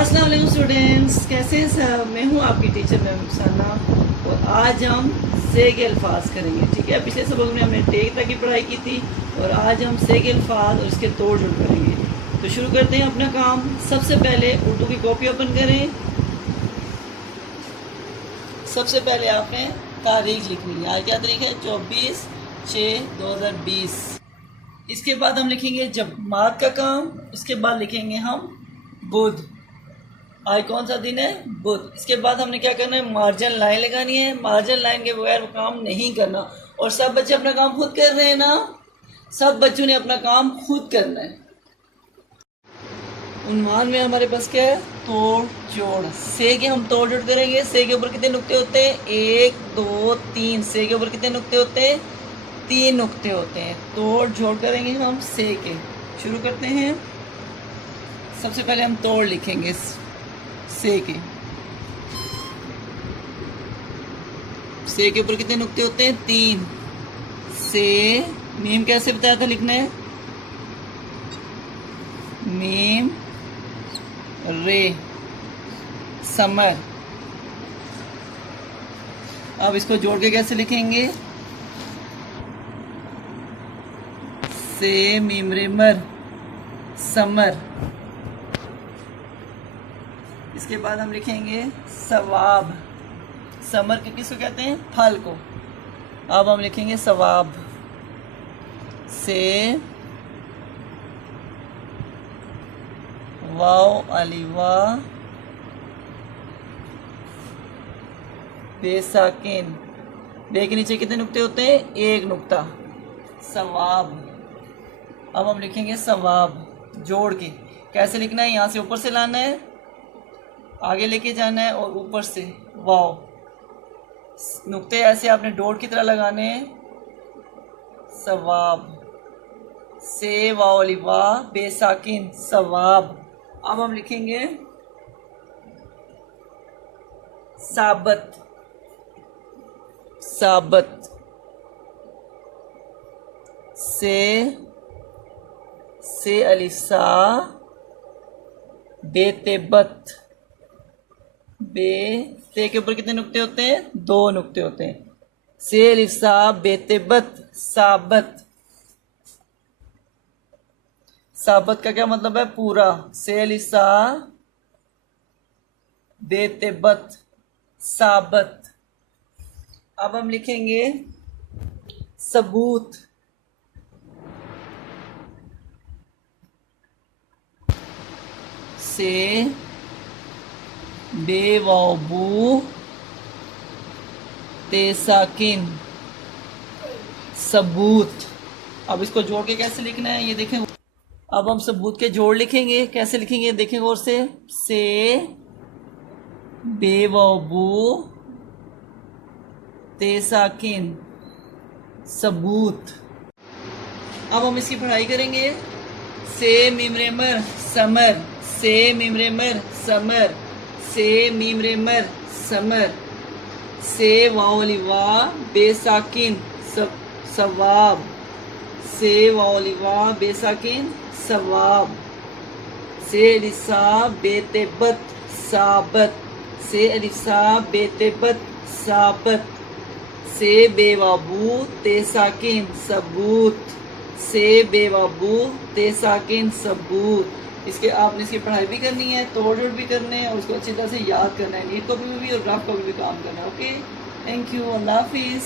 अस्सलाम वालेकुम स्टूडेंट्स, कैसे हैं सब। मैं हूं आपकी टीचर मैम और आज हम से के अल्फाज करेंगे। ठीक है, पिछले सबक में हमने टेक तक की पढ़ाई की थी और आज हम से के अल्फाज और इसके तोड़ जोड़ करेंगे। तो शुरू करते हैं अपना काम। सबसे पहले उर्दू की कॉपी ओपन करें। सबसे पहले आपने तारीख लिखनी है। आज क्या तारीख है? 24/6/2020। इसके बाद हम लिखेंगे जमात का काम। इसके बाद लिखेंगे हम बुध। आज कौन सा दिन है? बुध। इसके बाद हमने क्या करना है? मार्जिन लाइन लगानी है। मार्जिन लाइन के बगैर वो काम नहीं करना। और सब बच्चे अपना काम खुद कर रहे हैं ना? सब बच्चों ने अपना काम खुद करना है। उन्वान में हमारे पास क्या है? तोड़ जोड़। से के हम तोड़ जोड़ करेंगे। से के ऊपर कितने नुक्ते होते हैं? 1 2 3। से के ऊपर कितने नुक्ते होते हैं? 3 नुक्ते होते हैं। तोड़ जोड़ करेंगे हम से के। शुरू करते हैं। सबसे पहले हम तोड़ लिखेंगे से के। से के ऊपर कितने नुक्ते होते हैं? 3। से मीम कैसे बताया था लिखना है? मीम रे समर। अब इसको जोड़ के कैसे लिखेंगे? से मीम रे मर समर। इसके बाद हम लिखेंगे सवाब। समर के किसको कहते हैं? फल को। अब हम लिखेंगे सवाब। से वाव अलीवा बेसाकिन। बे के नीचे कितने नुक्ते होते हैं? 1 नुक्ता। सवाब। अब हम लिखेंगे सवाब जोड़ के। कैसे लिखना है? यहाँ से ऊपर से लाना है, आगे लेके जाना है और ऊपर से वाव। नुक्ते ऐसे आपने डॉट की तरह लगाने हैं। सवाब। से वाव अलीवा बेसाकिन सवाब। अब हम लिखेंगे साबत। साबत। से अलिसा बेतेबत। बे ते के ऊपर कितने नुक्ते होते हैं? 2 नुक्ते होते हैं। से अलिसा बेतेबत साबत। साबत का क्या मतलब है? पूरा। से अलिसा बेतेबत साबत। अब हम लिखेंगे सबूत। से बेवाबू तेसाकिन सबूत। अब इसको जोड़ के कैसे लिखना है ये देखें। अब हम सबूत के जोड़ लिखेंगे। कैसे लिखेंगे देखें गौर से बेवाबू तेसाकिन सबूत। अब हम इसकी पढ़ाई करेंगे। से मीमरेमर समर। से मीमरेमर समर। से मीमरेमर समर। से वाओलिवा बेसाकिन सवाब। से वाओलिवा बेसाकिन सवाब। से अलिसा बेतेबत साबत। से अलिसा बेतेबत साबत। से बेवाबू तेसाकिन सबूत। से बेवाबू तेसाकिन सबूत। इसके आपने इसकी पढ़ाई भी करनी है, तोड़ जोड़ भी करने हैं और उसको अच्छी तरह से याद करना है। नीट कॉपी में भी और रफ कॉपी भी काम करना है। Okay, thank you. अल्लाह हाफिज़।